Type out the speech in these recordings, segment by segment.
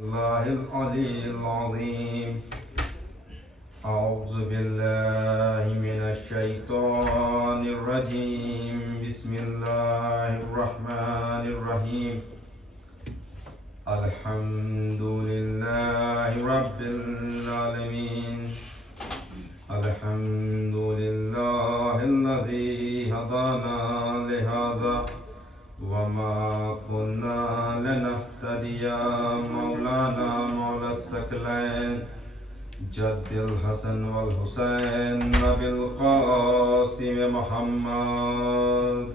अज़ीम औज़ु बिल्लाहि मिनश शैतानिर रजीम बिस्मिल्लाहिर रहमानिर रहीम अल्हम्दुलिल्लाहि रब्बिल आलमीन अल्हम्दुलिल्लाहिल्लज़ी हदाना लिहाज़ा वमा कुन्ना लिनहतदिया मौला सकलैन जद्दिल हसन वल हुसैन बिल क़ासिम मुहम्मद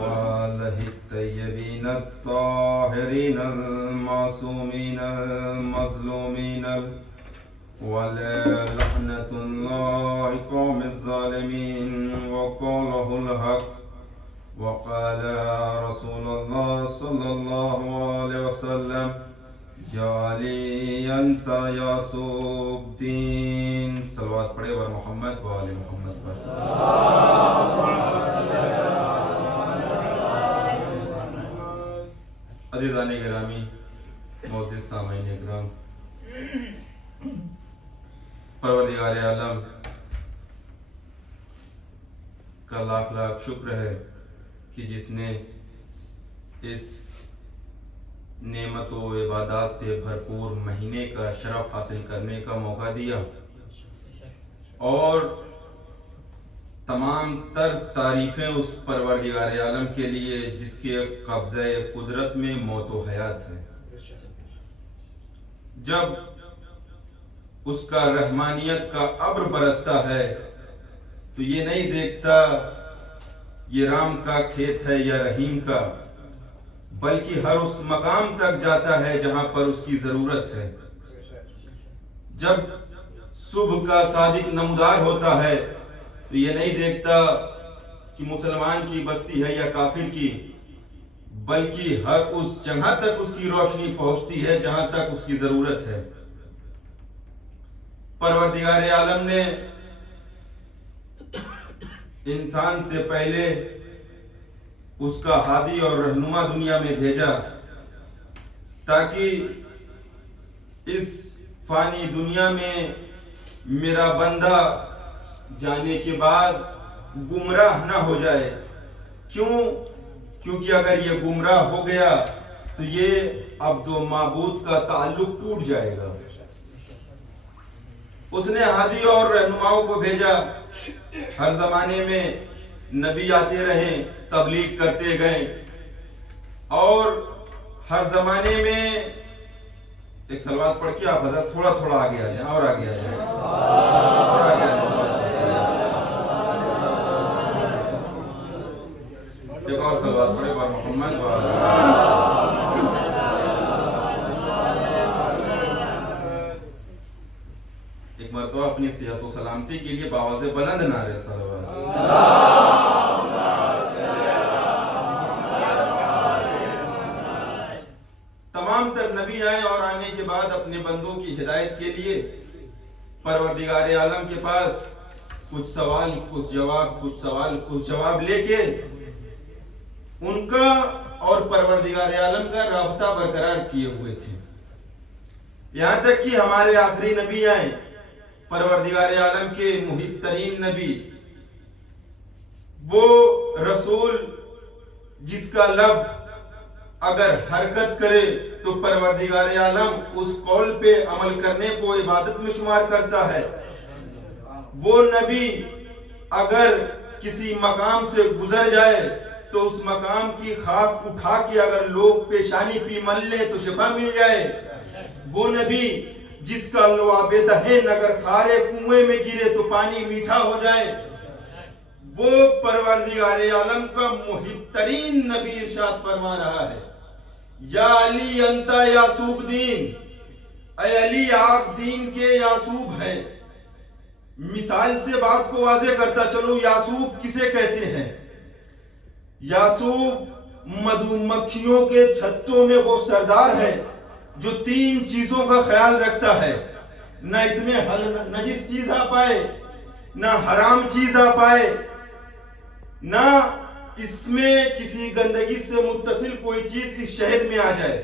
वालहि तय्यबीन ताहिरीन मासूमीन मज़लूमीन वलअनतुल्लाहि क़ौमिज़ ज़ालिमीन वक़ालहुल हक़ वक़ाल रसूलुल्लाह सल्लल्लाहु अलैहि वसल्लम जाली अंता यासूब्दीन। सलवात पढ़े व मोहम्मद व आले मोहम्मद पर। अज़ीज़ान गिरामी, मोअज़्ज़िज़ सामईन इकराम, परवरदिगार आलम का लाख लाख शुक्र है कि जिसने इस नेमत व इबादत से भरपूर महीने का शरफ हासिल करने का मौका दिया और तमाम तर तारीफें उस परवरदिगार आलम के लिए जिसके कब्ज़े कुदरत में मौत व हयात है। जब उसका रहमानियत का अब्र बरसता है तो ये नहीं देखता ये राम का खेत है या रहीम का, बल्कि हर उस मकाम तक जाता है जहां पर उसकी जरूरत है। जब सुबह का सादिक नमदार होता है तो ये नहीं देखता कि मुसलमान की बस्ती है या काफिर की, बल्कि हर उस जगह तक उसकी रोशनी पहुंचती है जहां तक उसकी जरूरत है। परवरदिगार आलम ने इंसान से पहले उसका हादी और रहनुमा दुनिया में भेजा ताकि इस फानी दुनिया में मेरा बंदा जाने के बाद गुमराह ना हो जाए। क्यों? क्योंकि अगर ये गुमराह हो गया तो ये अब्दो माबूद का ताल्लुक टूट जाएगा। उसने हादी और रहनुमाओं को भेजा। हर जमाने में नबी आते रहे, तबलीग करते गए और हर जमाने में एक सलवात पढ़ के आप हजरत थोड़ा थोड़ा आगे आ जाए और आगे आ जाए और आगे आ जाए। एक और सलवात पढ़े पर मोहम्मद एक मरतबा अपनी सेहत व सलामती के लिए बावाज़े बुलंद नारे सलवात। तमाम तक नबी आए और आने के बाद अपने बंदों की हिदायत के लिए परवरदिगार आलम के पास कुछ सवाल कुछ जवाब लेके उनका और परवरदिगार आलम का राबता बरकरार किए हुए थे। यहां तक कि हमारे आखिरी नबी आए, परवरदिगार आलम के मुहिब तरीन नबी, वो रसूल जिसका लब अगर हरकत करे तो परवरदिगार आलम उस कौल पे अमल करने को इबादत में शुमार करता है। वो नबी अगर किसी मकाम से गुजर जाए तो उस मकाम की खाक उठा के अगर लोग पेशानी पी मल ले तो शिफा मिल जाए। वो नबी जिसका लुआबे दहन अगर खारे कुएं में गिरे तो पानी मीठा हो जाए। वो परवरदिगार आलम का मुहिब तरीन नबी इरशाद फरमा रहा है, या अली अंता यासूब दीन, ऐ अली आप दीन के यासूब हैं। मिसाल से बात को वाज़े करता चलो, यासूब किसे कहते हैं? यासूब मधुमक्खियों के छत्तों में वो सरदार है जो 3 चीजों का ख्याल रखता है, ना इसमें नजिस चीज आ पाए, ना हराम चीज आ पाए, ना इसमें किसी गंदगी से मुत्तसिल कोई चीज इस शहद में आ जाए।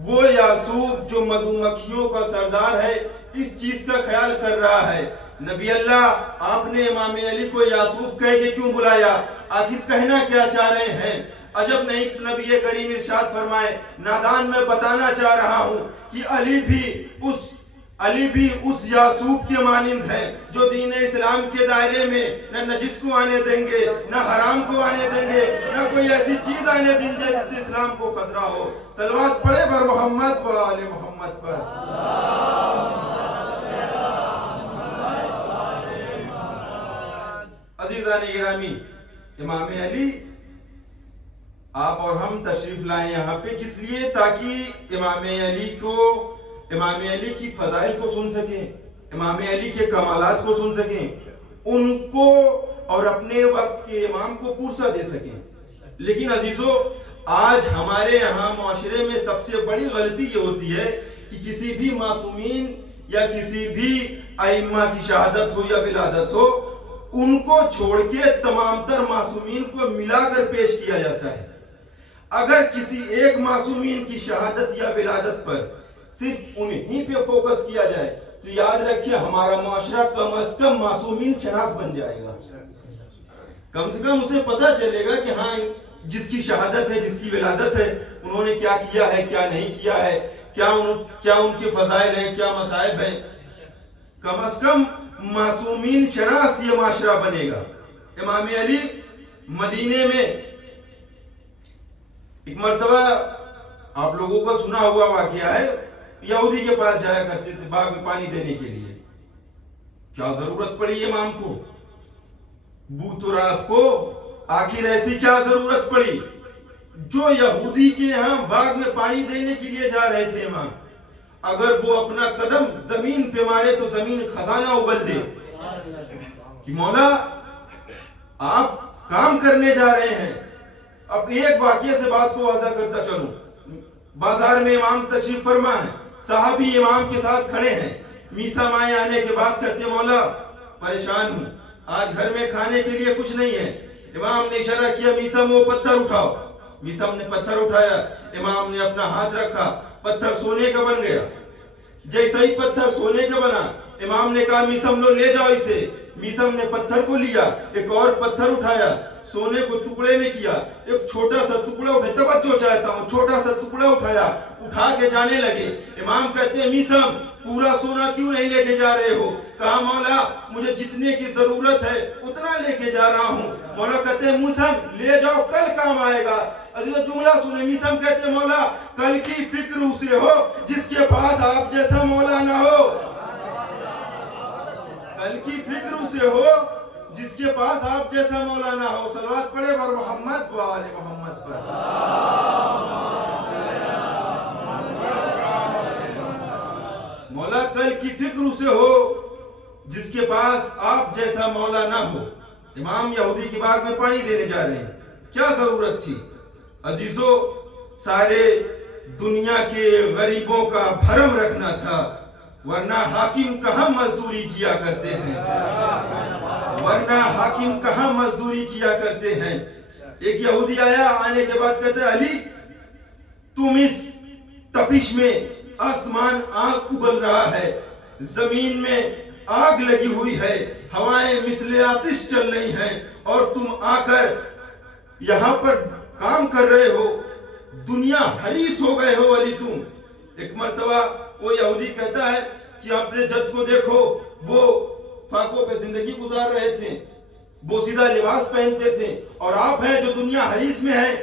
वो यासूब जो मधुमक्खियों का सरदार है इस चीज का ख्याल कर रहा है। नबी अल्लाह, आपने इमाम अली को यासूब कह के क्यों बुलाया? आखिर कहना क्या चाह रहे हैं? अजब नहीं, नबी करीम इरशाद फरमाए, नादान मैं बताना चाह रहा हूं कि अली भी उस यासूब के मानिंद है जो दीन इस्लाम के दायरे में न नजिस को आने देंगे, न हराम को आने देंगे, न कोई ऐसी चीज आने देंगे जिससे इस्लाम को खतरा हो। सलवात पढ़े बर मोहम्मद व आले मोहम्मद पर। अजीजान गिरामी, इमाम अली आप और हम तशरीफ लाए यहाँ पे किस लिए? ताकि इमाम अली की फजाइल को सुन सकें, इमाम अली के कमालात को सुन सकें, उनको और अपने वक्त के इमाम को पुरसा दे सकें। लेकिन अजीजों, आज हमारे यहाँ माशरे में सबसे बड़ी गलती ये होती है कि किसी भी मासूमीन या किसी भी आइम्मा की शहादत हो या विलादत हो, उनको छोड़ के तमाम तर मासूमीन को मिलाकर पेश किया जाता है। अगर किसी एक मासूमीन की शहादत या विलादत पर सिर्फ उन्हीं पे फोकस किया जाए तो याद रखिए हमारा माशरा कम से कम मासूमीन शनास बन जाएगा। कम से कम उसे पता चलेगा कि हाँ, जिसकी शहादत है, जिसकी विलादत है, उन्होंने क्या किया है, क्या नहीं किया है, क्या उनके फजाइल है, क्या मसाइब है। कम से कम मासूमीन शनास ये माशरा बनेगा। इमाम अली मदीने में एक मर्तबा, आप लोगों को सुना हुआ वाकया है, यहूदी के पास जाया करते थे बाग में पानी देने के लिए। क्या जरूरत पड़ी इमाम को, बूतुराब को? आखिर ऐसी क्या जरूरत पड़ी जो यहूदी के यहाँ बाग में पानी देने के लिए जा रहे थे इमाम? अगर वो अपना कदम जमीन पे मारे तो जमीन खजाना उगल दे कि मौला आप काम करने जा रहे हैं। अब एक वाकये से बात को वाज़ा करता चलूं। बाजार में इमाम तशरीफ फरमा है, साहबी इमाम के साथ खड़े हैं। मीसा माए आने के बाद कहते, मौला परेशान हूं, आज घर में खाने के लिए कुछ नहीं है। इमाम ने इशारा किया, मीसम वो पत्थर उठाओ। मीसम ने पत्थर उठाया, इमाम ने अपना हाथ रखा, पत्थर सोने का बन गया। जैसे ही पत्थर सोने का बना, इमाम ने कहा, मीसम लो ले जाओ इसे। मीसम ने पत्थर को लिया, एक और पत्थर उठाया, सोने को टुकड़े में किया, एक छोटा सा टुकड़ा उठाया, तवज्जो चाहता हूँ, छोटा सा टुकड़ा उठाया, उठा के जाने लगे। इमाम कहते हैं, मीसम पूरा सोना क्यों नहीं लेके जा रहे हो? कहा, मौला मुझे जितने की जरूरत है उतना लेके जा रहा हूँ। मौला कहते हैं, मीसम ले जाओ, कल काम आएगा। अजीजों जुमला सुने, मीसम कहते हैं, मौला कल की फिक्र उसे हो जिसके पास आप जैसा मौला ना हो। कल की फिक्र उसे हो जिसके पास आप जैसा मौला ना हो। सलवात पढ़े बर मोहम्मद व आले मोहम्मद पर। मौला कल की फिक्र उसे हो जिसके पास आप जैसा मौला ना हो। इमाम यहूदी की बाग में पानी देने जा रहे हैं, क्या जरूरत थी? अजीजों, सारे दुनिया के गरीबों का भरम रखना था, वरना हाकिम कहां मजदूरी किया करते हैं, वरना हाकिम कहां मजदूरी किया करते हैं। एक यहूदी आया, आने के बाद कहते, अली तुम इस तपिश में, आसमान आग उगल रहा है, जमीन में आग लगी हुई है, हवाएं मिसले आतिश चल रही हैं, और तुम आकर यहां पर काम कर रहे हो, दुनिया हरीस हो गए हो अली तुम। एक मर्तबा वो यहूदी कहता है कि अपने जद को देखो, वो फाकों पे जिंदगी गुजार रहे थे, बोसीदा लिबास पहनते थे, और आप हैं जो दुनिया हरीस में है,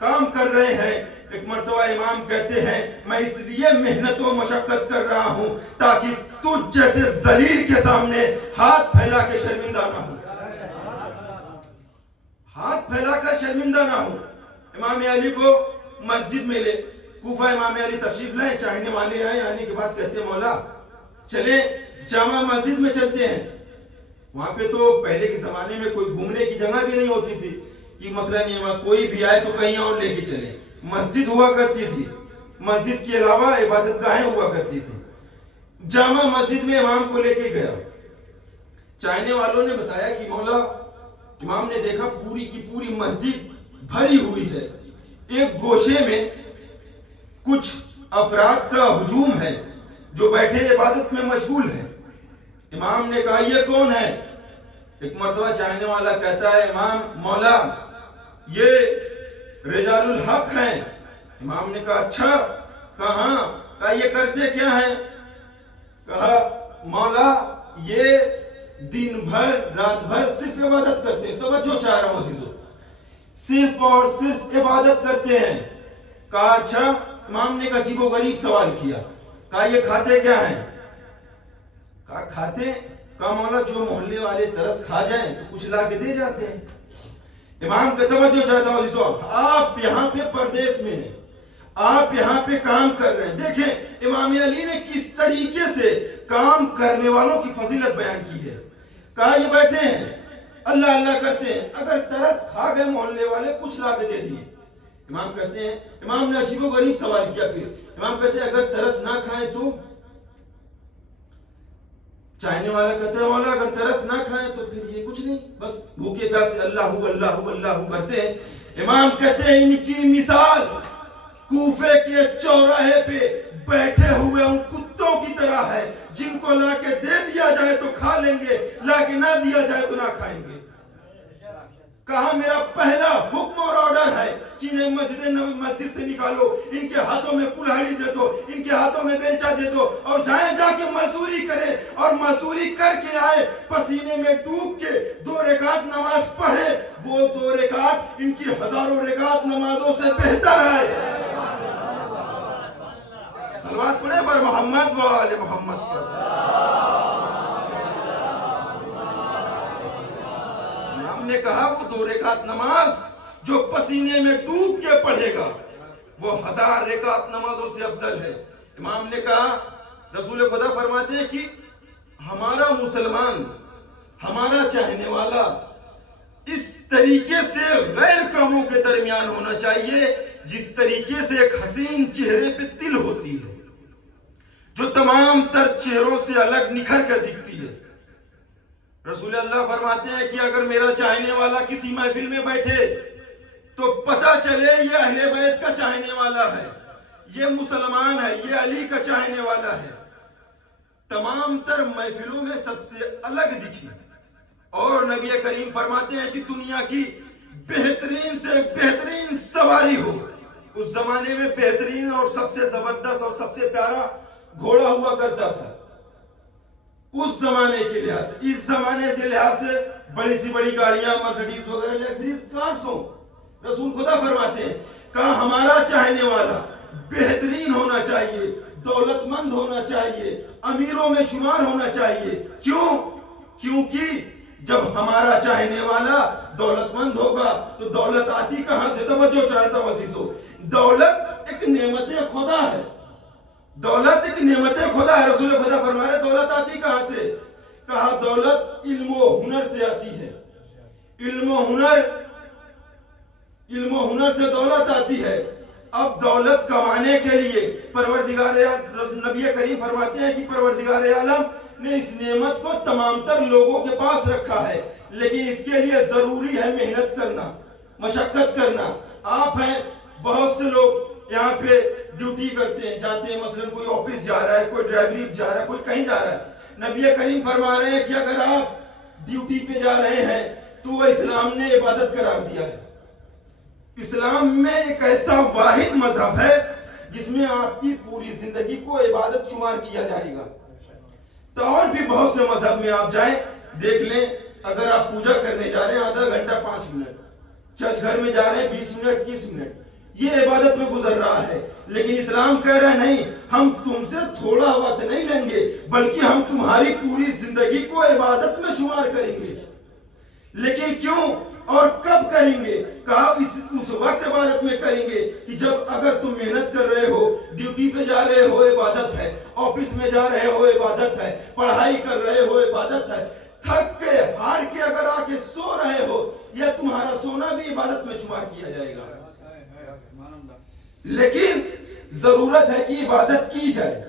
काम कर रहे हैं। एक मर्तबा इमाम कहते हैं, मैं इसलिए मेहनत व मशक्कत कर रहा हूं ताकि तुझ जैसे जलील के सामने हाथ फैला के शर्मिंदा ना हो, हाथ फैलाकर शर्मिंदा ना हो। इमाम अली को मस्जिद में ले, कूफा इमाम अली तशरीफ लाए, चाहने वाले आए, आने के बाद कहते हैं, मौला चले जामा मस्जिद में चलते हैं। वहां पे तो पहले के जमाने में कोई घूमने की जगह भी नहीं होती थी कि मसलन कोई भी आए तो कहीं और लेके चले। मस्जिद हुआ करती थी, मस्जिद के अलावा इबादत गाहें हुआ करती थी। जामा मस्जिद में इमाम को लेके गया। चाहने वालों ने बताया कि मौला इमाम ने देखा पूरी की पूरी मस्जिद भरी हुई है, एक गोशे में कुछ अफराद का हुजूम है जो बैठे इबादत में मशगूल है। इमाम ने कहा ये कौन है? एक मर्तबा चाहने वाला कहता है इमाम मौला ये रिजालुल हक हैं। इमाम ने कहा अच्छा, कहा? कहा ये करते क्या है? कहा मौला ये दिन भर रात भर सिर्फ इबादत करते हैं। तवज्जो चाह रहा हूं अज़ीज़ों, सिर्फ और सिर्फ इबादत करते हैं। कहा अच्छा। इमाम ने अजीबो गरीब सवाल किया, कहा ये खाते क्या हैं? कहा खाते? कहा मौला जो मोहल्ले वाले तरस खा जाएं तो कुछ ला के दे जाते हैं। इमाम का तवज्जो चाहता हूं अज़ीज़ों, आप यहाँ पे परदेश में हैं, आप यहाँ पे काम कर रहे हैं। देखें इमाम अली ने किस तरीके से काम करने वालों की फजीलत बयान की है। कहा ये बैठे हैं अल्लाह अल्लाह करते हैं, अगर तरस खा गए मोहल्ले वाले कुछ ला के दे दिए। इमाम कहते हैं, इमाम ने अजीबो गरीब सवाल किया। फिर इमाम कहते हैं अगर तरस ना खाए तो? चाहने वाला कहता है मौला अगर तरस ना खाए तो फिर ये कुछ नहीं, बस भूखे प्यासे अल्लाहू अल्लाहू अल्लाहू करते हैं। इमाम कहते हैं इनकी मिसाल कूफे के चौराहे पे बैठे हुए उन कुत्तों की तरह है जिनको लाके दे दिया जाए तो खा लेंगे, लाके ना दिया जाए तो ना खाएंगे। कहा मेरा पहला हुक्म और ऑर्डर है कि इन्हें मस्जिद से निकालो, इनके हाथों में कुल्हाड़ी दे दो, इनके हाथों में बेलचा दे दो और जाके मजदूरी करे और मजदूरी करके आए, पसीने में डूब के 2 रकात नमाज पढ़े। वो 2 रकात इनकी हजारों रकात नमाजों से बेहतर है। सलवात पढ़े पर मोहम्मद वाले मोहम्मद पर। ने कहा वो 2 रकात नमाज जो पसीने में डूब के पढ़ेगा वो 1000 रकात नमाजों से अफजल है। इमाम ने कहा रसूल खुदा फरमाते हैं कि हमारा मुसलमान, हमारा चाहने वाला इस तरीके से गैर कामों के दरमियान होना चाहिए जिस तरीके से एक हसीन चेहरे पे तिल होती है जो तमाम तर चेहरों से अलग निखर कर दिखती है। रसूल अल्लाह फरमाते हैं कि अगर मेरा चाहने वाला किसी महफिल में बैठे तो पता चले ये अहले बैत का चाहने वाला है, ये मुसलमान है, ये अली का चाहने वाला है, तमाम तर महफिलों में सबसे अलग दिखे। और नबी करीम फरमाते हैं कि दुनिया की बेहतरीन से बेहतरीन सवारी हो। उस जमाने में बेहतरीन और सबसे जबरदस्त और सबसे प्यारा घोड़ा हुआ करता था उस जमाने के लिहाज से। इस जमाने के लिहाज से बड़ी सी बड़ी गाड़ियां, मर्सिडीज वगैरह लग्जरीज कार्स हो। रसूल खुदा फरमाते हैं कहा हमारा चाहने वाला बेहतरीन होना चाहिए, दौलतमंद होना चाहिए, अमीरों में शुमार होना चाहिए। क्यों? क्योंकि जब हमारा चाहने वाला दौलतमंद होगा तो दौलत आती कहां से? तवज्जो चाहता हूं अज़ीज़ों, दौलत एक नेमत खुदा है, दौलत एक नेमत खुदा है। रसूल खुदा फरमा रहे दौलत आती कहां से? कहा दौलत इल्म हुनर से आती है। इल्म हुनर से दौलत आती है। अब दौलत कमाने के लिए परवरदिगार नबी करीम फरमाते हैं कि परवरदिगार आलम ने इस नेमत को तमाम तर लोगों के पास रखा है, लेकिन इसके लिए जरूरी है मेहनत करना, मशक्कत करना। आप हैं, बहुत से लोग यहाँ पे ड्यूटी करते हैं, जाते हैं, मसलन कोई ऑफिस जा रहा है, कोई ड्राइवरी जा रहा है, कोई कहीं जा रहा है। नबी करीम फरमा रहे हैं कि अगर आप ड्यूटी पे जा रहे हैं तो वह इस्लाम ने इबादत करार दिया है। इस्लाम में एक ऐसा वाहिद मजहब है जिसमें आपकी पूरी जिंदगी को इबादत शुमार किया जाएगा। तो और भी बहुत से मजहब में आप जाएं, देख लें, अगर आप पूजा करने जा रहे हैं आधा घंटा 5 मिनट, चर्च घर में जा रहे हैं 20 मिनट 30 मिनट, ये इबादत में गुजर रहा है। लेकिन इस्लाम कह रहा है नहीं, हम तुमसे थोड़ा वक्त नहीं लेंगे बल्कि हम तुम्हारी पूरी जिंदगी को इबादत में शुमार करेंगे। लेकिन क्यों और कब करेंगे? कहा उस वक्त इबादत में करेंगे कि जब अगर तुम मेहनत कर रहे हो, ड्यूटी पे जा रहे हो इबादत है, ऑफिस में जा रहे हो इबादत है, पढ़ाई कर रहे हो इबादत है, थक के हार के अगर आके सो रहे हो, यह तुम्हारा सोना भी इबादत में शुमार किया जाएगा। लेकिन जरूरत है कि इबादत की जाए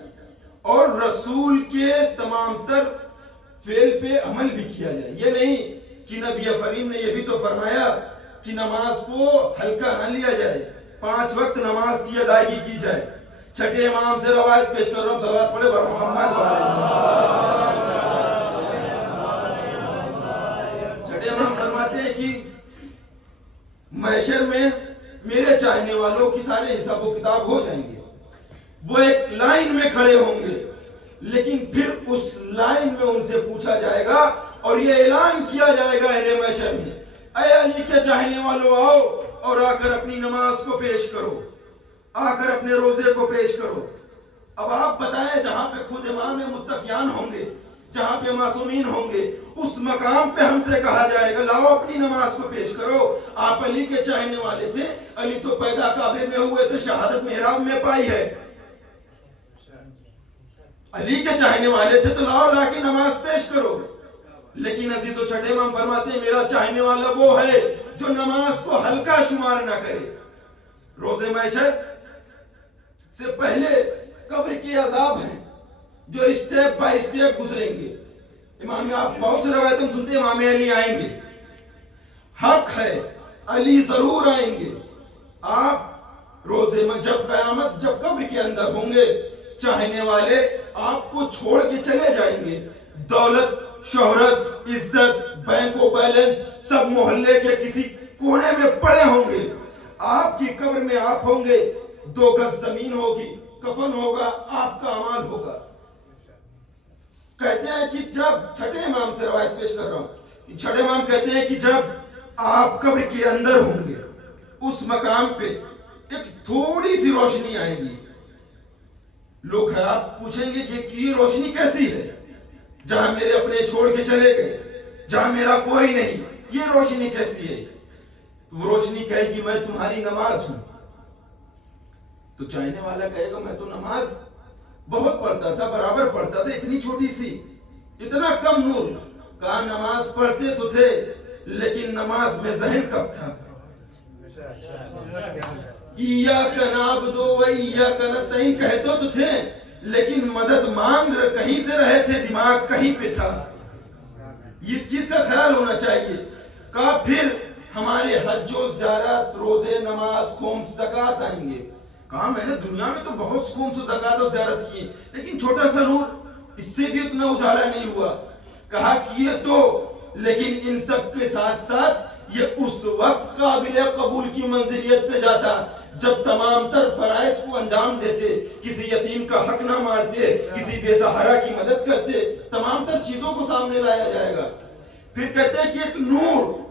और रसूल के तमाम तर फेल पे अमल भी किया जाए। ये नहीं कि नबी करीम ने यह भी तो फरमाया कि नमाज को हल्का न लिया जाए, 5 वक्त नमाज की अदायगी की जाए। छठे इमाम से रवायत पेश कर रहा हूं, सलावत पढ़े बर मोहम्मद। छठे इमाम फरमाते हैं कि महशर में मेरे चाहने वालों की सारे हिसाब किताब हो जाएंगे, वो एक लाइन में खड़े होंगे, लेकिन फिर उस लाइन में उनसे पूछा जाएगा और ये ऐलान किया जाएगा अहले महशर में, ऐ अली के चाहने वालों आओ और आकर अपनी नमाज को पेश करो, आकर अपने रोजे को पेश करो। अब आप बताएं, जहां पे खुद इमाम मुत्तकियान होंगे, जहां पे मासूमीन होंगे, उस मकाम पे हमसे कहा जाएगा लाओ अपनी नमाज को पेश करो। आप अली के चाहने वाले थे, अली तो पैदा काबे में हुए थे, शहादत मेहराब में पाई है। अली के चाहने वाले थे तो लाओ लाके नमाज पेश करो। लेकिन अजीजों, छठे इमाम फरमाते हैं मेरा चाहने वाला वो है जो नमाज को हल्का शुमार ना करे। रोजे महशर से पहले कब्र के अजाब हैं जो स्टेप बाय स्टेप गुजरेंगे। इमाम, आप बहुत से रवायतें सुनते हैं इमाम अली आएंगे, हक है अली जरूर आएंगे। आप रोजे में जब कयामत, जब कब्र के अंदर होंगे, चाहने वाले आपको छोड़ के चले जाएंगे, दौलत, शोहरत, इज्जत, बैंकों बैलेंस सब मोहल्ले के किसी कोने में पड़े होंगे। आपकी कब्र में आप होंगे, 2 गज जमीन होगी, कफन होगा, आपका अमाल होगा। कहते हैं कि जब, छठे इमाम से रवायत पेश कर रहा हूं, छठे इमाम कहते हैं कि जब आप कब्र के अंदर होंगे, उस मकाम पे एक थोड़ी सी रोशनी आएगी। लोग हैं, आप पूछेंगे कि ये रोशनी कैसी है, जहां मेरे अपने छोड़ के चले गए, जहां मेरा कोई नहीं, ये रोशनी कैसी है? वो रोशनी कहेगी मैं तुम्हारी नमाज हूं। तो चाहने वाला कहेगा मैं तो नमाज बहुत पढ़ता था, बराबर पढ़ता था, इतनी छोटी सी, इतना कम नूर। कहा नमाज पढ़ते तो थे, लेकिन नमाज में जहन कब था? इय्याका नअबुदु व इय्याका नस्तईन कहते तो थे, लेकिन मदद मांग कहीं से रहे थे, दिमाग कहीं पे था। इस चीज का ख्याल होना चाहिए। कहा फिर हमारे हज्जो ज़ियारत, रोजे, नमाज, खुम्स, ज़कात आएंगे। कहा मैंने दुनिया में तो बहुत खुम्स, ज़कात और ज़ियारत की, लेकिन छोटा सा नूर, इससे भी उतना उजाला नहीं हुआ। कहा कि ये तो, लेकिन इन सब के साथ साथ ये उस वक्त काबिल कबूल की मंजिलियत पे जाता जब तमाम तर फराइज को अंजाम देते, किसी यतीम का हक ना मारते, किसी बेसहारा की मदद करते, तमाम तर चीजों को सामने लाया जाएगा। फिर कहते हैं कि एक नूर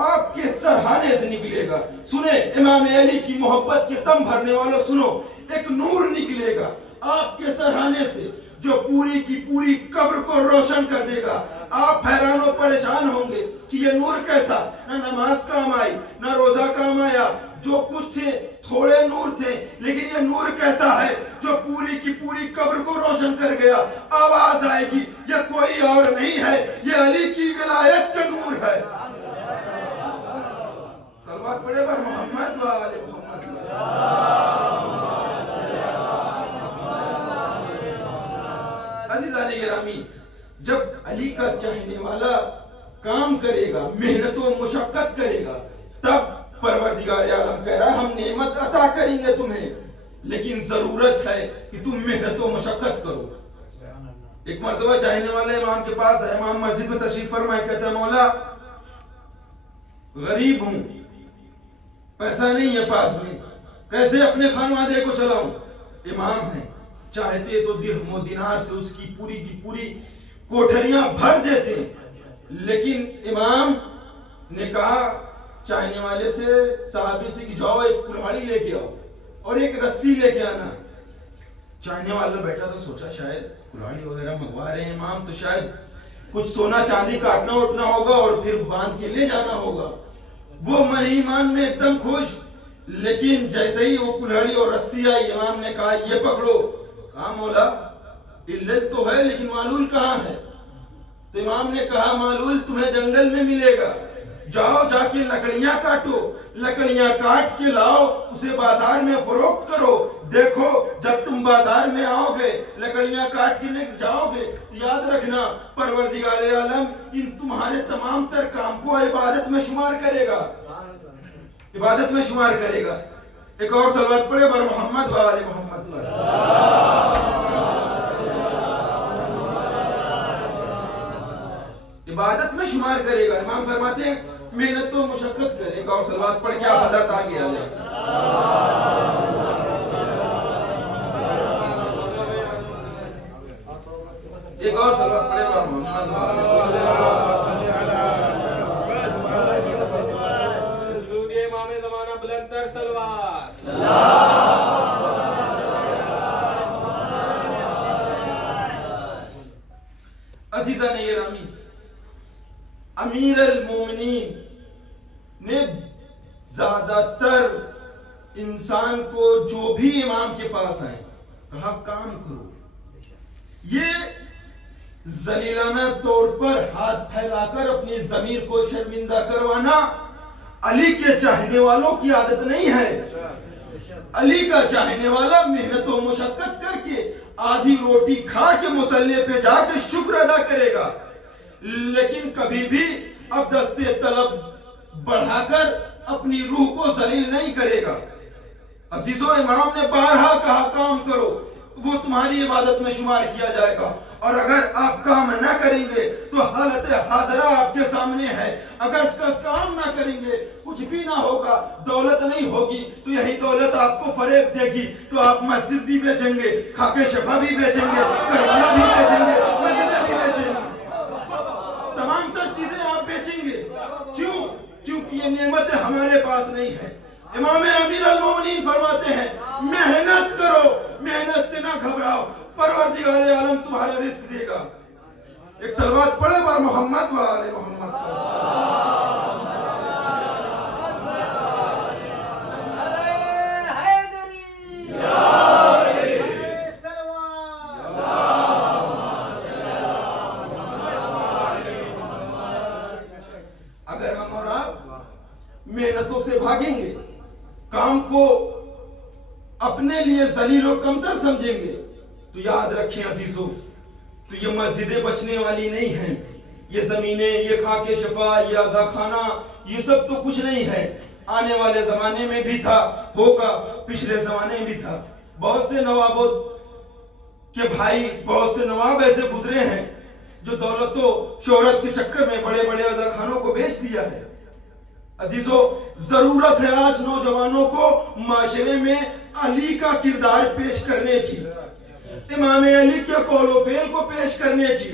आपके सरहाने से निकलेगा। सुने इमाम अली की मोहब्बत के दम भरने वालों, सुनो, एक नूर निकलेगा आपके सरहाने से जो पूरी की पूरी कब्र को रोशन कर देगा। आप हैरान और परेशान होंगे कि ये नूर कैसा, ना नमाज काम आई, ना रोजा काम आया, जो कुछ थे थोड़े नूर थे, लेकिन ये नूर कैसा है जो पूरी की पूरी कब्र को रोशन कर गया। आवाज आएगी ये कोई और नहीं है, ये अली की विलायत का नूर है। सलवात पढ़े पर मोहम्मद व आले मोहम्मद। अज़ीज़ाने गिरामी, जब अली का चाहने वाला काम करेगा, मेहनत व मुशक्कत करेगा, तब परवरदिगार आलम कह रहा है हम नेमत अता करेंगे तुम्हें, लेकिन जरूरत है कि तुम मेहनत व मुशक्कत करो। एक मर्तबा चाहने वाले इमाम के पास है, इमाम मस्जिद में तशरीफ फरमाए, कहते हैं मौला गरीब हूं, पैसा नहीं है पास में, कैसे अपने खानवादे को चलाऊं? इमाम है, चाहते तो दिरहम व दिनार से उसकी पूरी की पूरी कोठरियां भर देते, लेकिन इमाम ने कहा चाहने वाले से, साहबी से कि जाओ एक कुल्हाड़ी लेके आओ और एक रस्सी लेके आना। चाहने वाला बैठा तो सोचा शायद कुल्हाड़ी वगैरह मंगवा रहे हैं इमाम, तो शायद कुछ सोना चांदी काटना उठना होगा और फिर बांध के ले जाना होगा। वो मन ही मान में एकदम खुश, लेकिन जैसे ही वो कुल्हाड़ी और रस्सी आई, इमाम ने कहा ये पकड़ो। कहा मौला इल्लत तो है, लेकिन मालूल कहाँ है? तो इमाम ने कहा मालूल तुम्हें जंगल में मिलेगा, जाओ जाके लकड़ियां काटो, लकड़ियां काट के लाओ, उसे बाजार में फरोख्त करो। देखो जब तुम बाजार में आओगे, लकड़ियां काट के जाओगे, याद रखना परवरदिगार आलम इन तुम्हारे तमाम तर काम को इबादत में शुमार करेगा, इबादत में शुमार करेगा। एक और सलवत पढ़े बर मोहम्मद वाले मोहम्मद पर। इबादत में शुमार करेगा। इमाम फरमाते हैं मेहनत तो मुशक्कत करे। एक और सलवात पढ़ के आप हज़रत आगे आ जाए। एक और सलवात पढ़े बर मोहम्मद अजीजा ने गिरामी, अमीर अल मोमिनीन ने ज्यादातर इंसान को जो भी इमाम के पास आए कहा काम करो। ये जलीलाना तौर पर हाथ फैलाकर अपनी जमीर को शर्मिंदा करवाना अली के चाहने वालों की आदत नहीं है। अली का चाहने वाला मेहनत और मुशक्कत करके आधी रोटी खा के मुसल्ले पे जाके शुक्र अदा करेगा, लेकिन कभी भी अब दस्ते तलब बढ़ाकर अपनी रूह को जलील नहीं करेगा। अजीजों, इमाम ने बारहा कहा काम करो, वो तुम्हारी इबादत में शुमार किया जाएगा। और अगर आप काम ना करेंगे तो हालत हाजरा आपके सामने है। अगर काम ना करेंगे कुछ भी ना होगा, दौलत नहीं होगी, तो यही दौलत आपको फरेब देगी। तो आप मस्जिद भी बेचेंगे, खाके शफा भी बेचेंगे, करबला भी बेचेंगे, मस्जिद भी बेचेंगे, तमाम तर चीजें आप बेचेंगे। क्यों? क्योंकि ये नेमत हमारे पास नहीं है। इमाम अमीर अल मोमिनीन फरमाते हैं मेहनत करो, मेहनत से ना घबराओ, परवरदिगार आलम तुम्हारा रिस्क देगा। एक सलवात पढ़े बर मोहम्मद वाले मोहम्मद। अगर हम और आप मेहनतों से भागेंगे, काम को अपने लिए जलील और कमतर समझेंगे, तो याद रखें अजीजों, तो ये मस्जिदें बचने वाली नहीं हैं, ये जमीनें, ये खाके शफा, ये आजा खाना, ये सब तो कुछ नहीं है। आने वाले जमाने में भी था, होगा, पिछले जमाने में भी था। बहुत से नवाबों के भाई, बहुत से नवाब ऐसे गुजरे हैं जो दौलतो शोहरत के चक्कर में बड़े बड़े आजा खानों को बेच दिया है। अजीजों, जरूरत है आज नौजवानों को माशरे में अली का किरदार पेश करने की, इमाम अली के कौलो फेल को पेश करने की।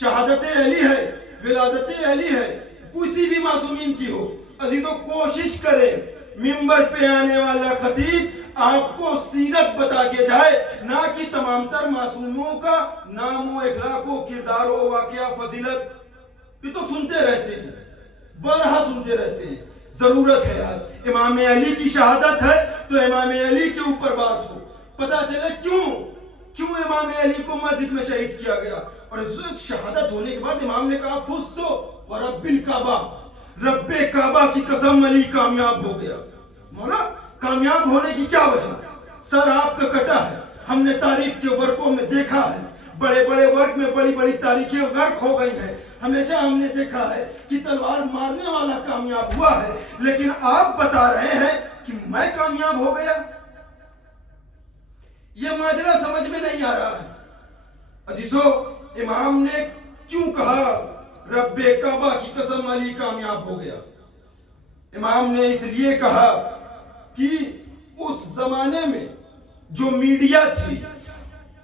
शहादत अली है, विलादत अली है, किसी भी मासूमीन की हो। अजीजों, कोशिश करें मिंबर पे आने वाला खतीब आपको सीरत बता के जाए, ना कि तमाम तर मासूमों का नामो इखलाको किरदारो वाकया फजीलत। ये तो सुनते रहते हैं, बरहा सुनते रहते हैं। जरूरत है आज इमाम अली की शहादत है तो इमाम अली के ऊपर बात हो, पता चले क्यों इमाम अली को मस्जिद में शहीद किया गया। और शहादत होने के बाद इमाम ने कहा फुस्तु व रब्बिल काबा, रब्बे काबा की कसम अली कामयाब हो गया। मौला, कामयाब होने की क्या वजह? सर आपका कटा है। हमने तारीख के वर्कों में देखा है, बड़े बड़े वर्क में बड़ी बड़ी तारीखें गर्क हो गई हैं। हमेशा हमने देखा है कि तलवार मारने वाला कामयाब हुआ है, लेकिन आप बता रहे हैं कि मैं कामयाब हो गया। यह माजरा समझ में नहीं आ रहा है। अजीजों, इमाम ने क्यों कहा रब्बे काबा की कसम अली कामयाब हो गया? इमाम ने इसलिए कहा कि उस जमाने में जो मीडिया थी,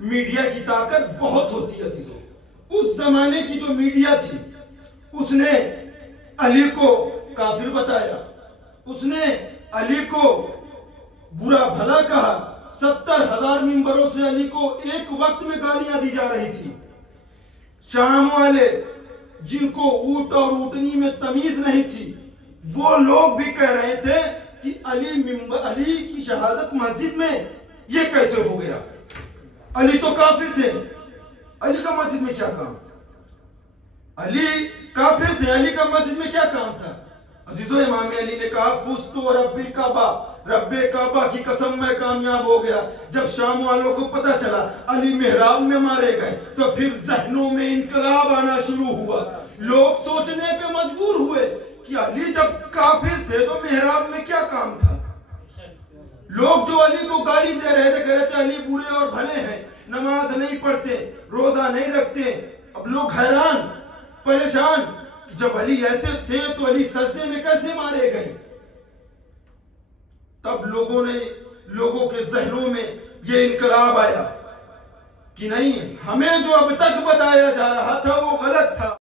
मीडिया की ताकत बहुत होती है अजीजों। उस जमाने की जो मीडिया थी, उसने अली को काफिर बताया, उसने अली को बुरा भला कहा। 70,000 मिंबरों से अली को एक वक्त में गालियां दी जा रही थी। शाम वाले जिनको ऊंट और ऊंटनी में तमीज नहीं थी, वो लोग भी कह रहे थे कि अली की शहादत मस्जिद में ये कैसे हो गया? अली तो काफिर थे, अली का मस्जिद में क्या काम? अली काफिर थे, अली का मस्जिद में क्या काम था? अजीजों, इमाम अली ने कहा फुस्तु रब्बी काबा, रब्बे काबा की कसम मैं कामयाब हो गया। जब शाम वालों को पता चला अली मेहराब में मारे गए तो फिर जहनों में इनकलाब आना शुरू हुआ। लोग सोचने पे मजबूर हुए कि अली जब काफिर थे तो मेहराब में क्या काम था। लोग जो अली को गाली दे रहे थे, कह रहे थे अली बुरे और भले हैं, नमाज नहीं पढ़ते, रोजा नहीं रखते। अब लोग हैरान परेशान, जब अली ऐसे थे तो अली सजदे में कैसे मारे गए। तब लोगों के जहनों में यह इनकलाब आया कि नहीं, हमें जो अब तक बताया जा रहा था वो गलत था।